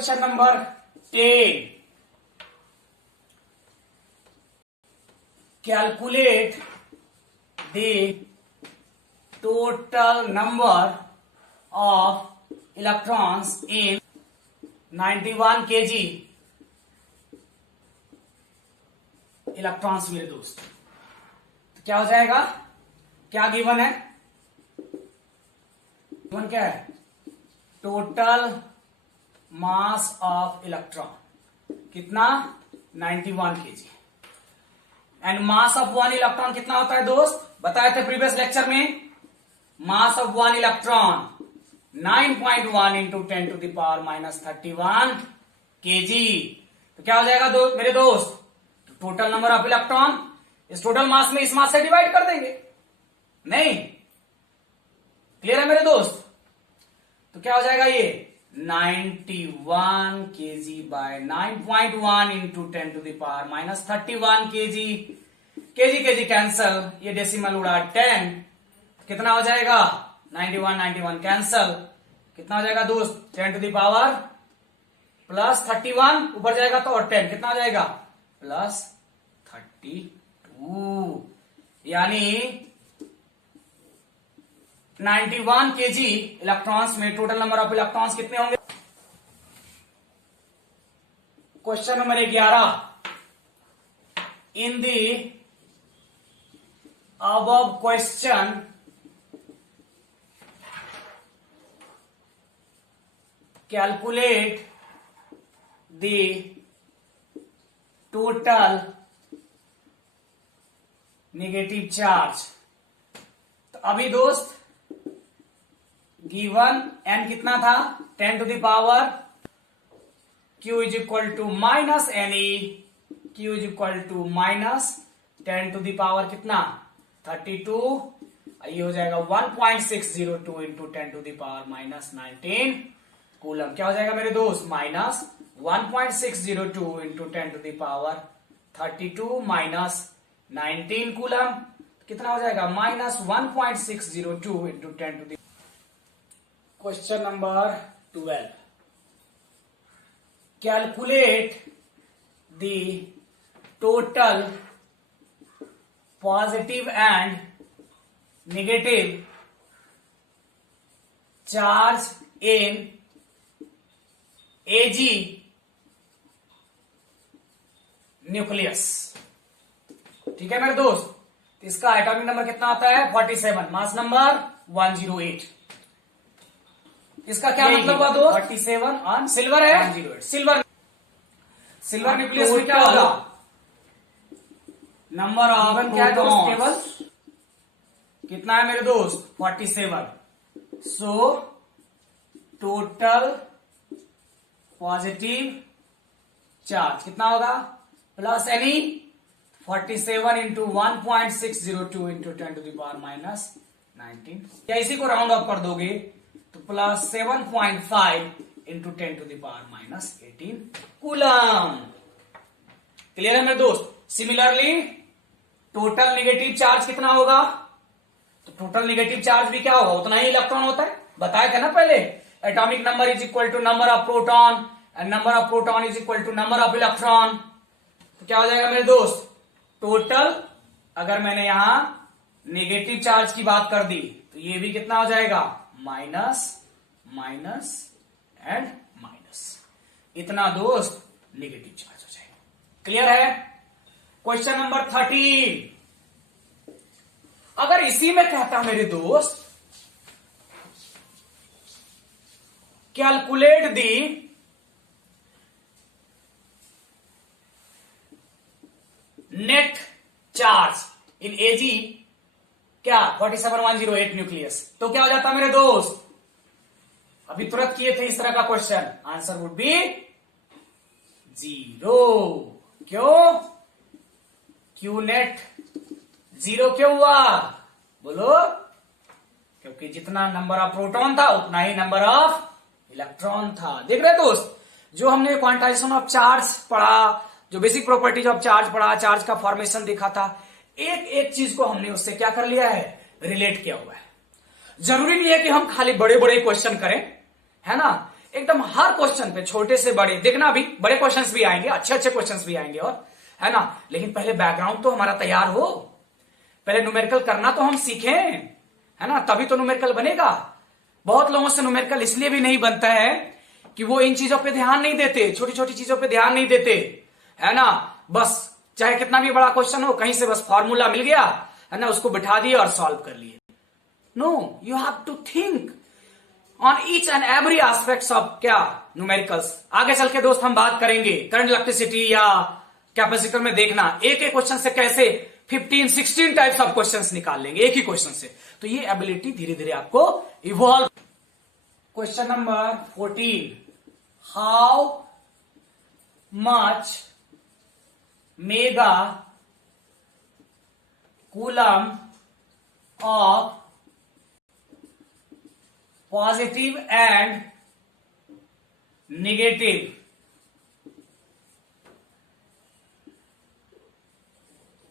Question number 10. Calculate the total number of electrons in 91 kg electrons मेरे दोस्त. तो क्या हो जाएगा? क्या गिवन है? गिवन क्या है? टोटल मास ऑफ इलेक्ट्रॉन कितना? 91 kg. And mass of one electron कितना होता है दोस्त? बताए थे प्रीवियस लेक्चर में. Mass of one electron 9.1 into 10 to the power minus 31 kg. तो क्या हो जाएगा मेरे दोस्त? टोटल नंबर ऑफ इलेक्ट्रॉन इस टोटल मास में इस मास से डिवाइड कर देंगे. नहीं? क्लियर है मेरे दोस्त? तो क्या हो जाएगा ये? 91 kg by 9.1 into 10 to the power minus 31 kg. kg cancel, ये डेसिमल उड़ा 10. कितना हो जाएगा? 91 कैंसल. कितना हो जाएगा दोस्त? 10 टू द पावर प्लस 31 ऊपर जाएगा तो और 10 कितना हो जाएगा? प्लस 32. यानी 91 kg इलेक्ट्रॉन्स में टोटल नंबर ऑफ इलेक्ट्रॉन्स कितने होंगे? Question number 11. In the above question calculate the total negative charge. तो अभी दोस्त गिवन एन कितना था? 10 to the power Q is equal to minus N E. Q is equal to minus 10 to the power कितना? 32. ये हो जाएगा 1.602 into 10 to the power minus 19 coulomb. क्या हो जाएगा मेरे दोस्त? Minus 1.602 into 10 to the power 32 minus 19 coulomb. कितना हो जाएगा? Minus 1.602 into 10 to the. Question number 12. Calculate the total positive and negative charge in Ag nucleus. ठीक है मेरे दोस्त? इसका एटॉमिक नंबर कितना आता है? 47. Mass number 108. इसका क्या मतलब हुआ दोस्त? 47 ऑन सिल्वर है. 108 सिल्वर न्यूक्लियस में क्या होगा? नंबर ऑफ क्या है दोस्त? टेबल कितना है मेरे दोस्त? 47. सो टोटल पॉजिटिव चार्ज कितना होगा? Plus any 47 into 1.602 into 10 to the power minus 19. या इसी को राउंड ऑफ कर दोगे तो plus 7.5 into 10 to the power minus 18 coulomb. Clear है मेरे दोस्त? सिमिलरली टोटल नेगेटिव चार्ज कितना होगा? तो टोटल नेगेटिव चार्ज भी क्या होगा? उतना ही इलेक्ट्रॉन होता है. बताया था ना पहले. Atomic number is equal to number of proton and number of proton is equal to number of electron. तो क्या हो जाएगा मेरे दोस्त? टोटल अगर मैंने यहां नेगेटिव चार्ज की बात कर दी तो ये भी कितना हो जाएगा? Minus minus and minus. इतना दोस्त नेगेटिव चार्ज हो जाएगा. क्लियर है? Question number 13. अगर इसी में कहता मेरे दोस्त calculate the net charge in Ag क्या 47108 न्यूक्लियस. तो क्या हो जाता मेरे दोस्त? अभी तुरंत किए थे इस तरह का क्वेश्चन. Answer would be 0. क्यों? क्यू नेट 0 क्यों हुआ? बोलो. क्योंकि जितना नंबर ऑफ प्रोटॉन था उतना ही नंबर ऑफ इलेक्ट्रॉन था. देख रहे दोस्त? जो हमने क्वांटाइजेशन ऑफ चार्ज पढ़ा, जो बेसिक प्रॉपर्टीज ऑफ चार्ज पढ़ा, चार्ज का फॉर्मेशन देखा था, एक एक चीज को हमने उससे क्या कर लिया है? रिलेट किया हुआ है. जरूरी नहीं है कि हम खाली बड़े बड़े क्वेश्चन करें, है ना. एकदम हर क्वेश्चन पे, छोटे से बड़े, देखना अभी बड़े क्वेश्चंस भी आएंगे, अच्छे अच्छे क्वेश्चंस भी आएंगे, और है ना। लेकिन पहले बैकग्राउंड तो हमारा तैयार हो, पहले न्यूमेरिकल करना तो हम सीखें, है ना, तभी तो न्यूमेरिकल बनेगा। बहुत लोगों से न्यूमेरिकल इसलिए भी नहीं बनता है कि वो इन चीजों पे ध्यान नहीं देते, छोटी छोटी चीजों पे ध्यान नहीं देते, है ना। बस चाहे कितना भी बड़ा क्वेश्चन हो, कहीं से बस फॉर्मूला मिल गया, है ना, उसको बिठा दिए और सॉल्व कर लिए। No, you have to think on each and every aspects of क्या न्यूमेरिकल्स। आगे चल के दोस्त हम बात करेंगे करंट इलेक्ट्रिसिटी या कैपेसिटर में, देखना एक एक क्वेश्चन से कैसे 15-16 टाइप्स ऑफ क्वेश्चंस निकाल लेंगे एक ही क्वेश्चन से। तो ये एबिलिटी धीरे धीरे आपको evolve. Question number 14, how much mega coulomb of positive and negative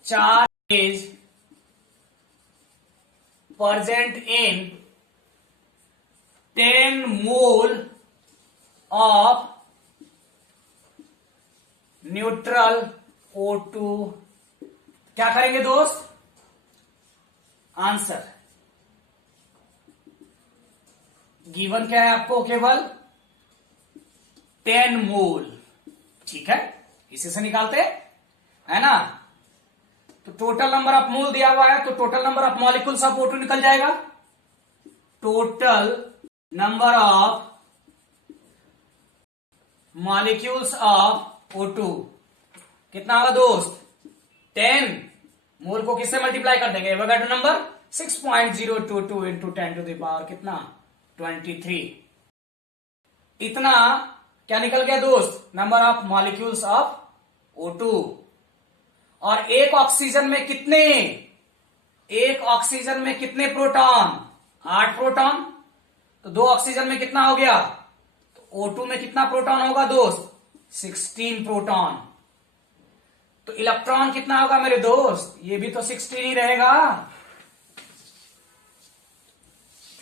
charge is present in 10 mole of neutral O2। क्या करेंगे दोस्त? आंसर गिवन क्या है आपको? केवल 10 मोल, ठीक है, इसी से निकालते है ना। तो टोटल नंबर ऑफ मोल दिया हुआ है, तो total number of molecules of O2 निकल जाएगा। Total number of molecules of O2 कितना होगा दोस्त? 10। मोल को किससे मल्टीप्लाई कर देंगे? Avogadro number 6.022 into 10 to the power कितना? 23। इतना क्या निकल गया दोस्त? Number of molecules of O2। और एक ऑक्सीजन में कितने? एक ऑक्सीजन में कितने प्रोटॉन? 8 प्रोटॉन। तो 2 ऑक्सीजन में कितना हो गया? तो O2 में कितना प्रोटॉन होगा दोस्त? 16 प्रोटॉन। तो इलेक्ट्रॉन कितना होगा मेरे दोस्त? ये भी तो 16 ही रहेगा।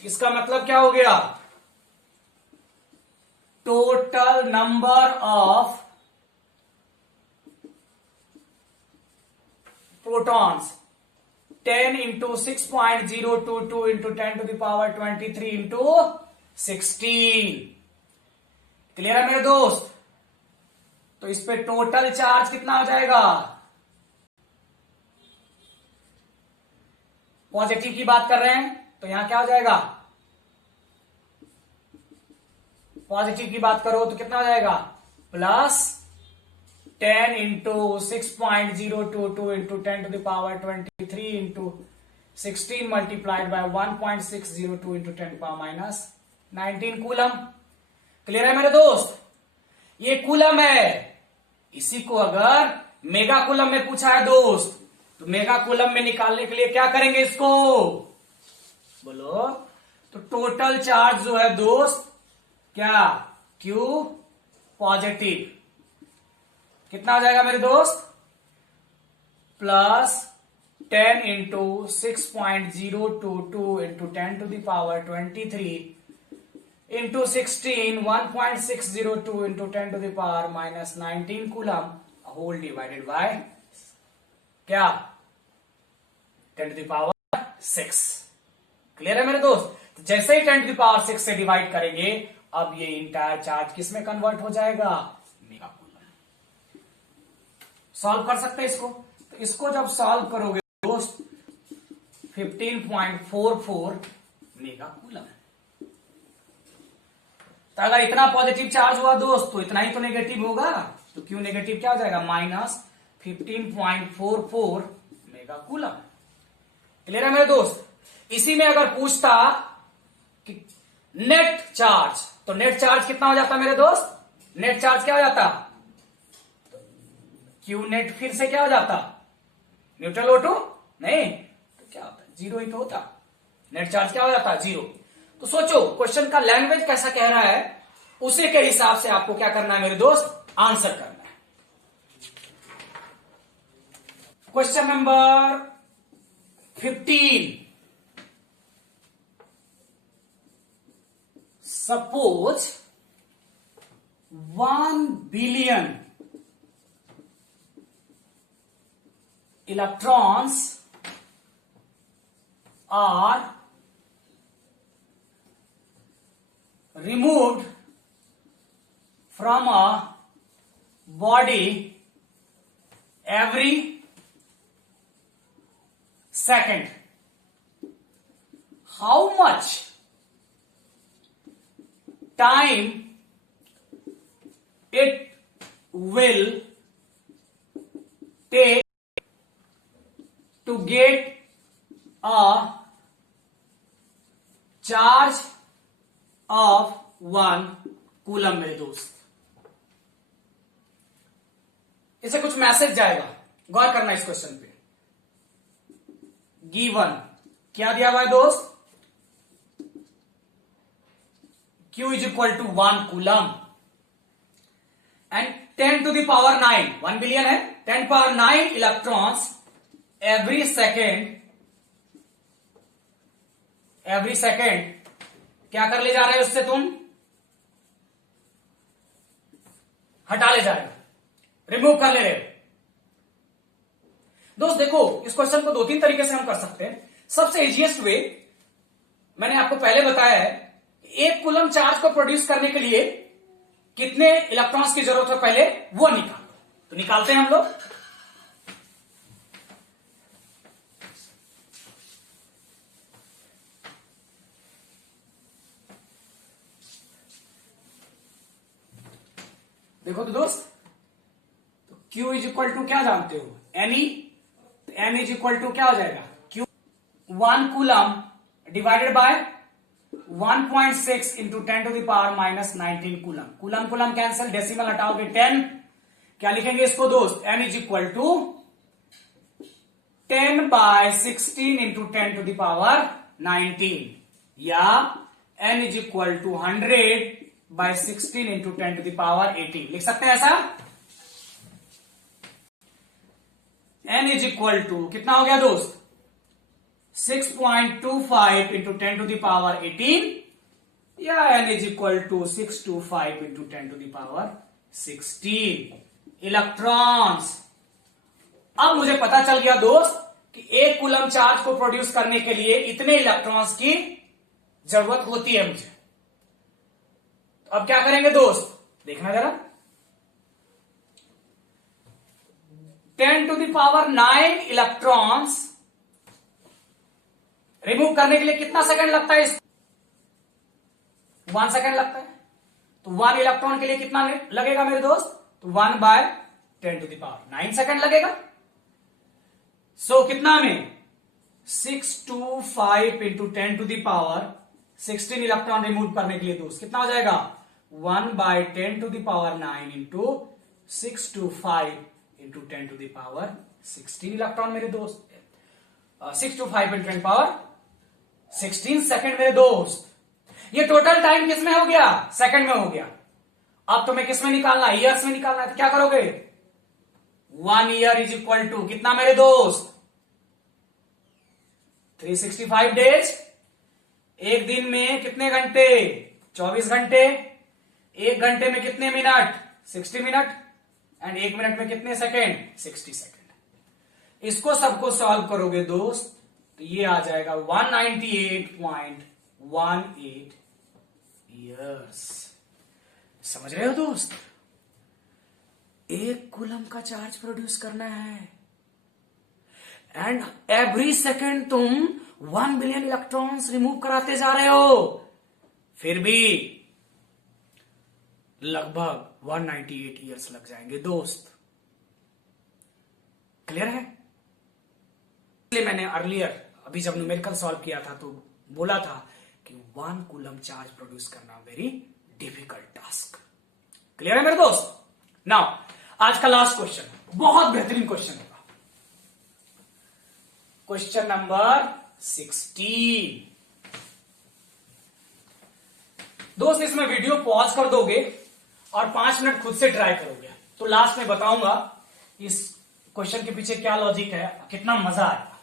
इसका मतलब क्या हो गया? Total number of protons 10 into 6.022 into 10 to the power 23 into 16। Clear है मेरे दोस्त? तो इस पे टोटल चार्ज कितना हो जाएगा? पॉजिटिव की बात कर रहे हैं तो यहां क्या हो जाएगा? पॉजिटिव की बात करो तो कितना हो जाएगा? Plus 10 into 6.022 into 10 to the power 23 into 16 multiplied by 1.602 into 10 to the power minus 19 coulomb. Clear है मेरे दोस्त? ये कूलम है। इसी को अगर मेगा कूलम में पूछा है दोस्त, तो मेगा कूलम में निकालने के लिए क्या करेंगे इसको? बोलो। तो टोटल चार्ज जो है दोस्त क्या? Q पॉजिटिव कितना हो जाएगा मेरे दोस्त? Plus 10 into 6.022 into 10 to the power 23 into 16 1.602 into 10 to the power minus 19 coulomb whole divided by क्या? 10 टू द पावर 6। क्लियर है मेरे दोस्त? तो जैसे ही 10 टू द पावर 6 से डिवाइड करेंगे, अब ये इंटायर चार्ज किस में कन्वर्ट हो जाएगा? मेगा। सॉल्व कर सकते हैं इसको। तो इसको जब सॉल्व करोगे दोस्त 15.44 मेगा कूलम। तो अगर इतना पॉजिटिव चार्ज हुआ दोस्त, तो इतना ही तो नेगेटिव होगा। तो क्यों नेगेटिव क्या हो जाएगा? Minus 15.44 mega coulomb. क्लियर है मेरे दोस्त? इसी में अगर पूछता कि नेट चार्ज, तो नेट चार्ज कितना हो जाता मेरे दोस्त? नेट चार्ज क्या हो जाता? क्यू नेट फिर से क्या हो जाता? न्यूट्रल O2 नहीं, तो क्या होता? जीरो ही तो होता। नेट चार्ज क्या हो जाता? जीरो। तो सोचो क्वेश्चन का लैंग्वेज कैसा कह रहा है, उसी के हिसाब से आपको क्या करना है मेरे दोस्त? आंसर करना है। Question number 15, suppose 1 billion electrons are removed from a body every second. How much time it will take to get a charge of 1 coulomb? मेरे दोस्त, इसे कुछ मैसेज जाएगा, गौर करना इस क्वेश्चन पे। गिवन क्या दिया हुआ है दोस्त? Q is equal to 1 coulomb and 10 to the power 9, 1 billion है, 10 पावर 9 इलेक्ट्रॉन्स एवरी सेकेंड क्या कर ले जा रहे हो? उससे तुम हटा ले जा रहे हो, रिमूव कर ले रहे हो। दोस्त देखो, इस क्वेश्चन को 2-3 तरीके से हम कर सकते हैं। सबसे इजीएस्ट वे मैंने आपको पहले बताया है, एक कूलम चार्ज को प्रोड्यूस करने के लिए कितने इलेक्ट्रॉन्स की जरूरत है पहले वो निकालो। तो निकालते हैं हम लोग। देखो तो दोस्त, तो Q इज इक्वल टू क्या जानते हो? Ne। M is equal to क्या हो जाएगा? Q 1 coulomb divided by 1.6 into 10 to the power minus 19 coulomb. Coulomb cancel, decimal हटाओगे 10। क्या लिखेंगे इसको दोस्त? M is equal to 10 by 16 into 10 to the power 19, या N is equal to 100 by 16 into 10 to the power 18। लिख सकते हैं ऐसा? N इज इक्वल टू कितना हो गया दोस्त? 6.25 इंटू 10 टू द पावर 18, या N is equal to 625 into 10 to the power 16 electrons. अब मुझे पता चल गया दोस्त कि एक कूलम चार्ज को प्रोड्यूस करने के लिए इतने इलेक्ट्रॉन्स की जरूरत होती है मुझे। तो अब क्या करेंगे दोस्त? देखना जरा। 10 to the power 9 electrons remove करने के लिए कितना सेकंड लगता है? 1 सेकंड लगता है। तो 1 इलेक्ट्रॉन के लिए कितना लगेगा मेरे दोस्त? तो 1 by 10 to the power 9 second लगेगा। सो कितना में 625 into 10 to the power 16 electron remove करने के लिए दोस्त कितना हो जाएगा? 1 by 10 to the power 9 into 625 into 10 to the power 16 electron मेरे दोस्त। 625 इंटू 10 पावर 16 सेकंड मेरे दोस्त। ये टोटल टाइम किसमें हो गया? सेकंड में हो गया। अब तुम्हें किसमें निकालना? ईयर्स में निकालना है। तो क्या करोगे? 1 ईयर इज इक्वल टू कितना मेरे दोस्त? 365 डेज। एक दिन में कितने घंटे? 24 घंटे। एक घंटे में कितने मिनट? 60 मिनट। एंड एक मिनट में कितने सेकेंड? 60 सेकेंड। इसको सबको सॉल्व करोगे दोस्त तो ये आ जाएगा 198.18 ईयर्स। समझ रहे हो दोस्त? एक कूलम का चार्ज प्रोड्यूस करना है एंड एवरी सेकेंड तुम 1 बिलियन इलेक्ट्रॉन्स रिमूव कराते जा रहे हो, फिर भी लगभग 198 ईयर्स लग जाएंगे दोस्त। क्लियर है? इसलिए मैंने अर्लियर अभी जब न्यूमेरिकल सॉल्व किया था तो बोला था कि 1 कूलम चार्ज प्रोड्यूस करना वेरी डिफिकल्ट टास्क। क्लियर है मेरे दोस्त? नाउ आज का लास्ट क्वेश्चन बहुत बेहतरीन क्वेश्चन होगा। Question number 16। दोस्त इसमें वीडियो पॉज कर दोगे और 5 मिनट खुद से ट्राई करोगे तो लास्ट में बताऊंगा इस क्वेश्चन के पीछे क्या लॉजिक है, कितना मजा आएगा।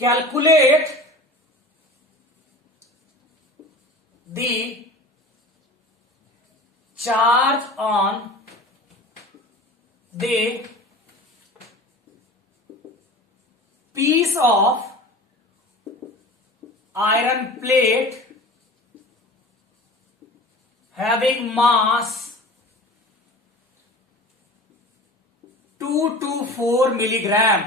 Calculate the charge on the piece of iron plate having mass 2 to 4 milligram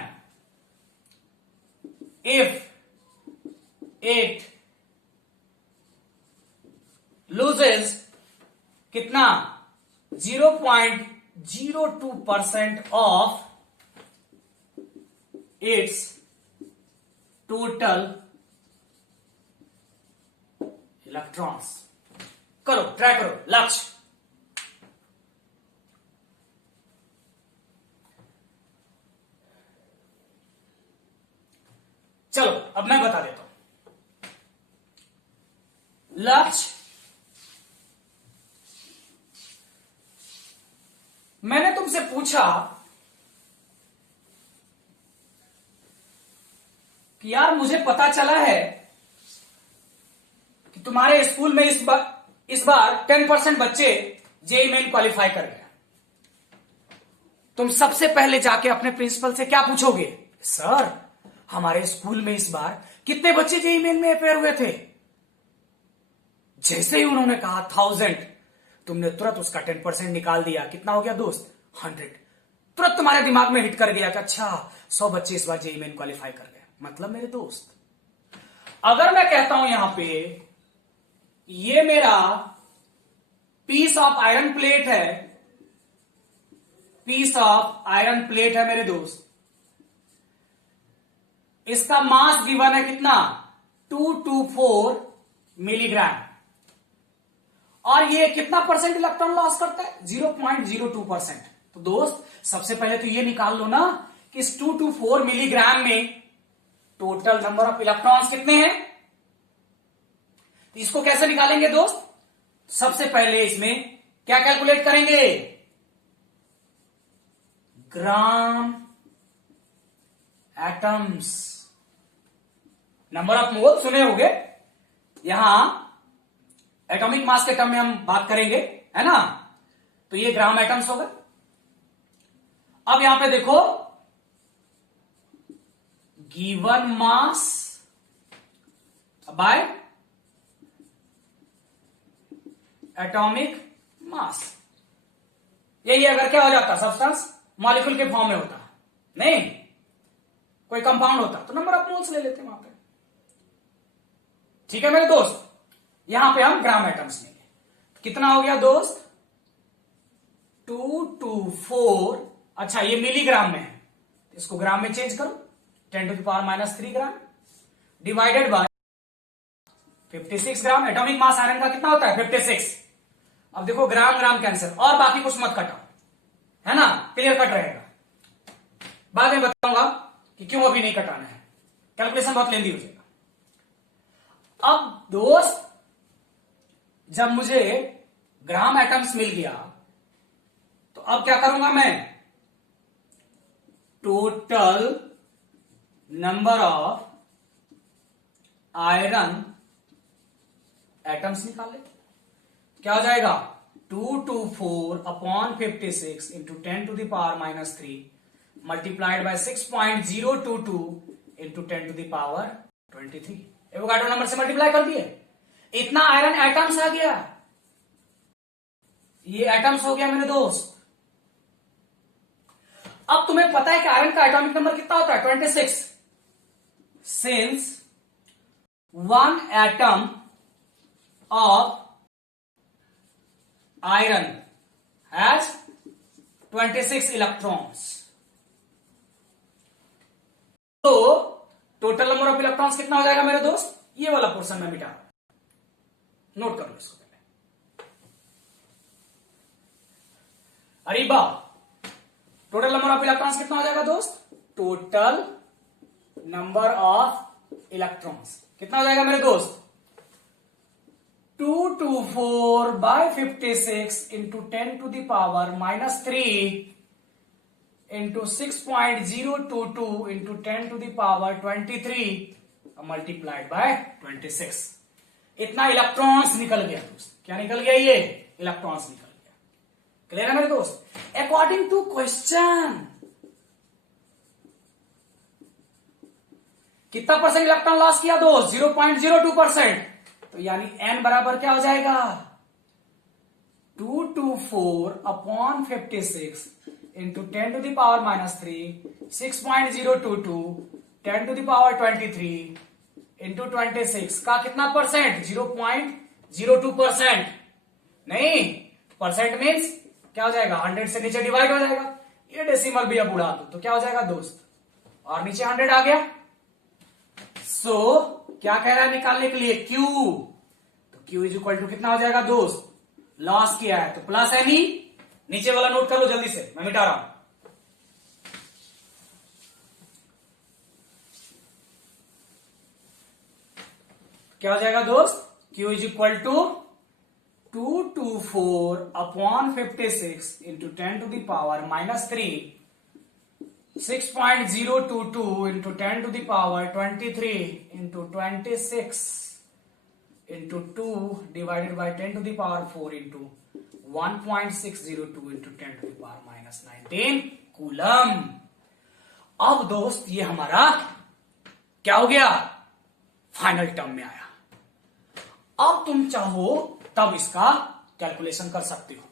if it loses कितना 0.02% of its total इलेक्ट्रॉन्स। करो, ट्राई करो। लक्ष्य चलो अब मैं बता देता हूं। लक्ष्य मैंने तुमसे पूछा कि यार मुझे पता चला है कि तुम्हारे स्कूल में इस बार 10% बच्चे जेईई मेन क्वालिफाई कर गए। तुम सबसे पहले जाके अपने प्रिंसिपल से क्या पूछोगे? सर हमारे स्कूल में इस बार कितने बच्चे जेईई मेन में अपेयर हुए थे? जैसे ही उन्होंने कहा 1000, तुमने तुरंत उसका 10% निकाल दिया। कितना हो गया दोस्त? 100। तुरंत तुम्हारे दिमाग में हिट कर गया कि अच्छा 100 बच्चे इस बार जेईई मेन क्वालिफाई कर गए। मतलब मेरे दोस्त, अगर मैं कहता हूं यहां पे ये मेरा पीस ऑफ आयरन प्लेट है, पीस ऑफ आयरन प्लेट है मेरे दोस्त, इसका मास गिवन है कितना? 224 मिलीग्राम, और ये कितना परसेंट इलेक्ट्रॉन लॉस करता है? 0.02%। तो दोस्त सबसे पहले तो ये निकाल लो ना कि इस 224 मिलीग्राम में टोटल नंबर ऑफ इलेक्ट्रॉन्स कितने हैं। तो इसको कैसे निकालेंगे दोस्त? सबसे पहले इसमें क्या कैलकुलेट करेंगे? ग्राम एटम्स। नंबर ऑफ मोल सुने होंगे, यहां एटॉमिक मास के टर्म में हम बात करेंगे, है ना? तो ये ग्राम एटम्स होगा। अब यहां पे देखो, given mass by atomic mass. यही अगर क्या हो जाता, सब्सटेंस मॉलिक्यूल के फॉर्म में होता, नहीं कोई कंपाउंड होता, तो नंबर ऑफ मोल्स ले लेते हैं वहां पे। ठीक है मेरे दोस्त, यहां पे हम ग्राम एटम्स लेंगे। तो कितना हो गया दोस्त? 224। अच्छा ये मिलीग्राम में है, इसको ग्राम में चेंज करो। 10⁻³ gram divided by 56 gram. Atomic mass iron का कितना होता है? 56। अब देखो ग्राम ग्राम कैंसिल, और बाकी कुछ मत कटाओ, है ना? क्लियर कट रहेगा। बाद में बताऊंगा कि क्यों अभी नहीं कटाना है, कैलकुलेशन बहुत लेंदी हो जाएगा। अब दोस्त जब मुझे ग्राम एटम्स मिल गया, तो अब क्या करूंगा मैं? Total number of iron atoms निकाल ले। क्या हो जाएगा? 224/56 into 10⁻³ multiplied by 6.022 into 10⁻23। Avogadro number से मल्टीप्लाई कर दिए, इतना आयरन एटम्स आ गया। ये एटम्स हो गया मेरे दोस्त। अब तुम्हें पता है कि आयरन का एटॉमिक नंबर कितना होता है? 26। Since 1 atom of iron has 26 electrons, तो टोटल नंबर ऑफ इलेक्ट्रॉन्स कितना हो जाएगा मेरे दोस्त? ये वाला पोर्शन में मिटा, नोट कर लो इसको पहले। अरे बा, टोटल नंबर ऑफ इलेक्ट्रॉन्स कितना हो जाएगा दोस्त? टोटल नंबर ऑफ इलेक्ट्रॉन्स कितना हो जाएगा मेरे दोस्त? 224/56 into 10⁻³ into 6.022 into 10⁻23 multiplied by 26। इतना इलेक्ट्रॉन्स निकल गया दोस्त। क्या निकल गया? ये इलेक्ट्रॉन्स निकल गया। क्लियर है मेरे दोस्त? अकॉर्डिंग टू क्वेश्चन कितना परसेंट इलेक्ट्रॉन लॉस किया दोस्त? 0.02%। तो यानी n बराबर क्या हो जाएगा? 224/56 into 10 to the power -3, 6.022 10 to the power 23 into 26 का कितना परसेंट? 0.02%। नहीं, परसेंट मीन्स क्या हो जाएगा? 100 से नीचे डिवाइड हो जाएगा। ये डेसिमल भी अब उड़ा दो तो क्या हो जाएगा दोस्त? और नीचे 100 आ गया। सो क्या कह रहा है निकालने के लिए? Q। तो Q इज इक्वल टू कितना हो जाएगा दोस्त? लॉस किया है तो प्लस एनी। नीचे वाला नोट कर लो जल्दी से, मैं मिटा रहा हूं। क्या हो जाएगा दोस्त? Q is equal to 224/56 into 10 to the power -3, 6.022 into 10 to the power 23 into 26 into 2 divided by 10 to the power 4 into 1.602 into 10 to the power -19 coulomb. अब दोस्त ये हमारा क्या हो गया? फाइनल टर्म में आया। अब तुम चाहो तब इसका कैलकुलेशन कर सकते हो,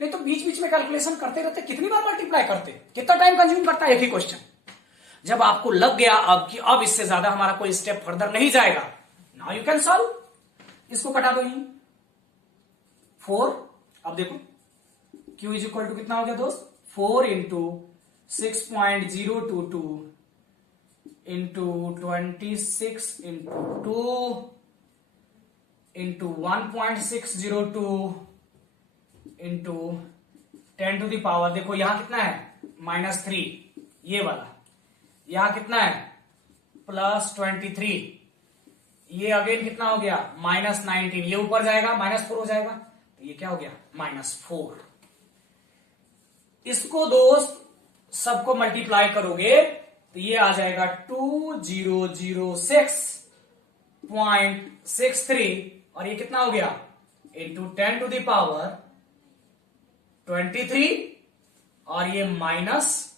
नहीं तो बीच बीच में कैलकुलेशन करते रहते। कितनी बार मल्टीप्लाई करते? कितना टाइम कंज्यूम करता है एक ही क्वेश्चन? जब आपको लग गया अब कि अब इससे ज्यादा हमारा कोई स्टेप फर्दर नहीं जाएगा, नाउ यू कैन सॉल्व। इसको कटा दो यहीं 4। अब देखो Q इज इक्वल टू कितना हो गया दोस्त? 4 into 6.022 into 26 into 2 into 1.602 into 10 to the power, देखो यहां कितना है? -3, ये वाला। यहां कितना है? +23। ये अगेन कितना हो गया? -19। ये ऊपर जाएगा -4 हो जाएगा, तो ये क्या हो गया? -4। इसको दोस्त सबको मल्टीप्लाई करोगे तो ये आ जाएगा 2006.63, और ये कितना हो गया? इंटू 10 टू द पावर 23, और ये -19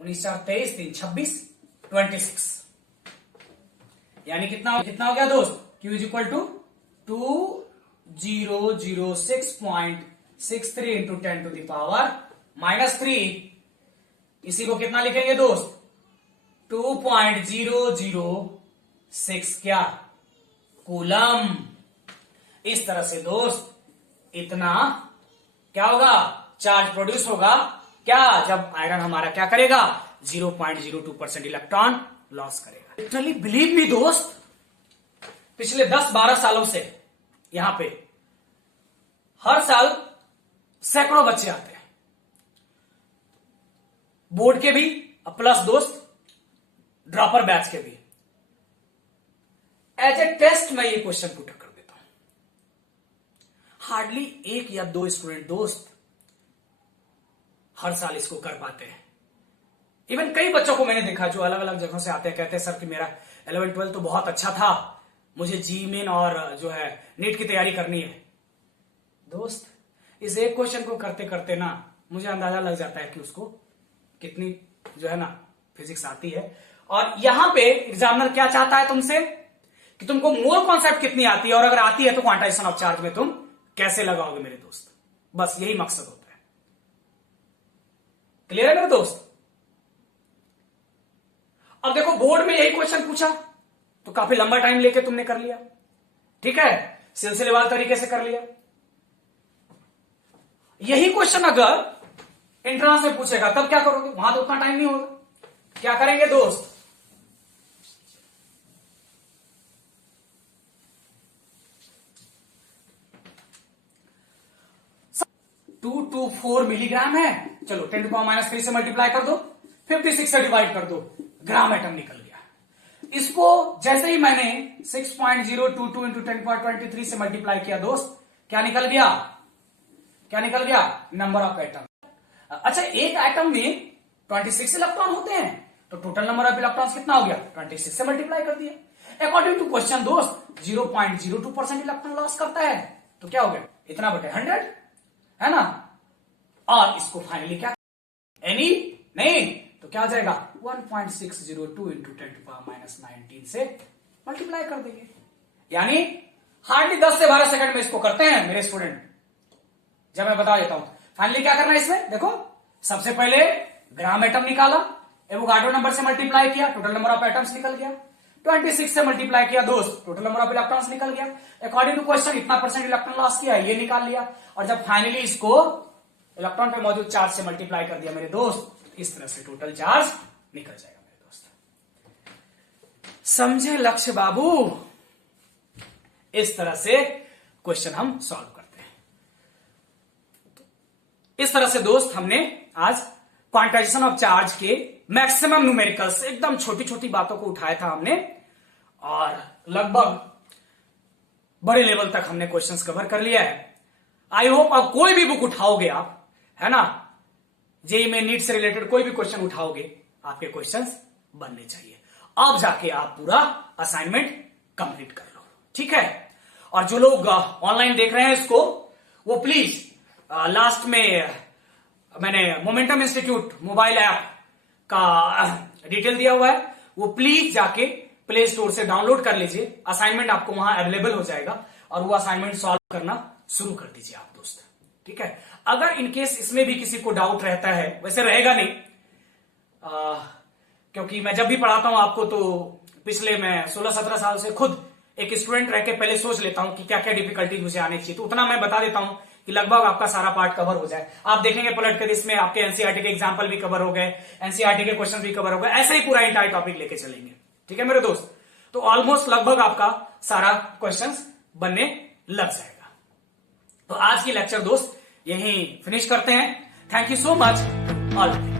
4 23 26, यानी कितना हो गया दोस्त? Q is equal to 2006.63 into 10 to the power -3। इसी को कितना लिखेंगे दोस्त? 2.006 क्या? कूलम। इस तरह से दोस्त इतना क्या होगा? चार्ज प्रोड्यूस होगा क्या? जब आयरन हमारा क्या करेगा? 0.02% इलेक्ट्रॉन लॉस करेगा। लिटरली बिलीव मी दोस्त, पिछले 10-12 सालों से यहां पे हर साल सैकड़ों बच्चे आते हैं, बोर्ड के भी प्लस दोस्त ड्रॉपर बैच के भी। एज ए टेस्ट मैं ये क्वेश्चन पुट कर देता हूं। हार्डली 1 या 2 स्टूडेंट दोस्त हर साल इसको कर पाते हैं। इवन कई बच्चों को मैंने देखा जो अलग अलग जगहों से आते हैं, कहते हैं सर कि मेरा 11-12 तो बहुत अच्छा था, मुझे जी मेन और जो है नीट की तैयारी करनी है। दोस्त इस एक क्वेश्चन को करते करते ना मुझे अंदाजा लग जाता है कि उसको कितनी जो है ना फिजिक्स आती है। और यहां पे एग्जामिनर क्या चाहता है तुमसे कि तुमको मोल कॉन्सेप्ट कितनी आती है, और अगर आती है तो क्वांटाइजेशन ऑफ चार्ज में तुम कैसे लगाओगे मेरे दोस्त। बस यही मकसद होता है। क्लियर है मेरे दोस्त? अब देखो बोर्ड में यही क्वेश्चन पूछा तो काफी लंबा टाइम लेके तुमने कर लिया, ठीक है, सिलसिलेवार तरीके से कर लिया। यही क्वेश्चन अगर एंट्रांस में पूछेगा तब क्या करोगे? वहां तो उतना टाइम नहीं होगा। क्या करेंगे दोस्त? $224 मिलीग्राम है, चलो 10 टू पावर -3 से मल्टीप्लाई कर दो, 56 से डिवाइड कर दो, ग्राम एटम निकल गया। इसको जैसे ही मैंने 6.022 इंटू 1023 से मल्टीप्लाई किया दोस्त, क्या निकल गया? क्या निकल गया? Number of atom. अच्छा, एक एटम में 26 इलेक्ट्रॉन होते हैं, तो टोटल नंबर ऑफ इलेक्ट्रॉन्स कितना हो गया? 26 से मल्टीप्लाई कर दिया। अकॉर्डिंग टू क्वेश्चन दोस्त 0.02% इलेक्ट्रॉन लॉस करता है, तो क्या हो गया? इतना बटे 100, है ना। और इसको फाइनली क्या, एनी नहीं तो क्या आ जाएगा 1.602 इंटू 10⁻⁻19 से मल्टीप्लाई कर देंगे। यानी हार्डली 10 से 12 सेकंड में इसको करते हैं मेरे स्टूडेंट। जब मैं बता देता हूं फाइनली क्या करना है इसमें, देखो सबसे पहले ग्राम एटम निकाला, एवोगाड्रो नंबर से मल्टीप्लाई किया, टोटल नंबर ऑफ एटम्स निकल गया। 26 से मल्टीप्लाई किया दोस्त, टोटल नंबर ऑफ इलेक्ट्रॉन्स निकल गया। अकॉर्डिंग टू क्वेश्चन इतना परसेंट इलेक्ट्रॉन लॉस किया, ये निकाल लिया। और जब फाइनली इसको इलेक्ट्रॉन पे मौजूद चार्ज से मल्टीप्लाई कर दिया मेरे दोस्त, इस तरह से टोटल चार्ज निकल जाएगा मेरे दोस्त। समझे लक्ष्य बाबू? इस तरह से क्वेश्चन हम सॉल्व करते हैं। इस तरह से दोस्त हमने आज क्वांटाइजेशन ऑफ चार्ज के मैक्सिमम न्यूमेरिकल्स, एकदम छोटी छोटी बातों को उठाया था हमने, और लगभग बड़े लेवल तक हमने क्वेश्चंस कवर कर लिया है। आई होप अब कोई भी बुक उठाओगे आप, है ना, जेईई में नीट से रिलेटेड कोई भी क्वेश्चन उठाओगे, आपके क्वेश्चंस बनने चाहिए। अब जाके आप पूरा असाइनमेंट कंप्लीट कर लो, ठीक है। और जो लोग ऑनलाइन देख रहे हैं इसको, वो प्लीज लास्ट में मैंने मोमेंटम इंस्टीट्यूट मोबाइल ऐप का डिटेल दिया हुआ है, वो प्लीज जाके प्ले स्टोर से डाउनलोड कर लीजिए। असाइनमेंट आपको वहां अवेलेबल हो जाएगा और वो असाइनमेंट सॉल्व करना शुरू कर दीजिए आप दोस्त, ठीक है। अगर इनकेस इसमें भी किसी को डाउट रहता है, वैसे रहेगा नहीं, क्योंकि मैं जब भी पढ़ाता हूं आपको तो पिछले मैं 16-17 साल से खुद एक स्टूडेंट रह के पहले सोच लेता हूं कि क्या क्या डिफिकल्टीज मुझे आने चाहिए, तो उतना मैं बता देता हूं कि लगभग आपका सारा पार्ट कवर हो जाए। आप देखेंगे पलट कर इसमें आपके एनसीईआरटी के एग्जांपल भी कवर हो गए, एनसीईआरटी के क्वेश्चन भी कवर हो गए, ऐसे ही पूरा इंटायर टॉपिक लेके चलेंगे, ठीक है मेरे दोस्त। तो ऑलमोस्ट लगभग आपका सारा क्वेश्चंस बनने लग जाएगा। तो आज की लेक्चर दोस्त यहीं फिनिश करते हैं। Thank you so much all.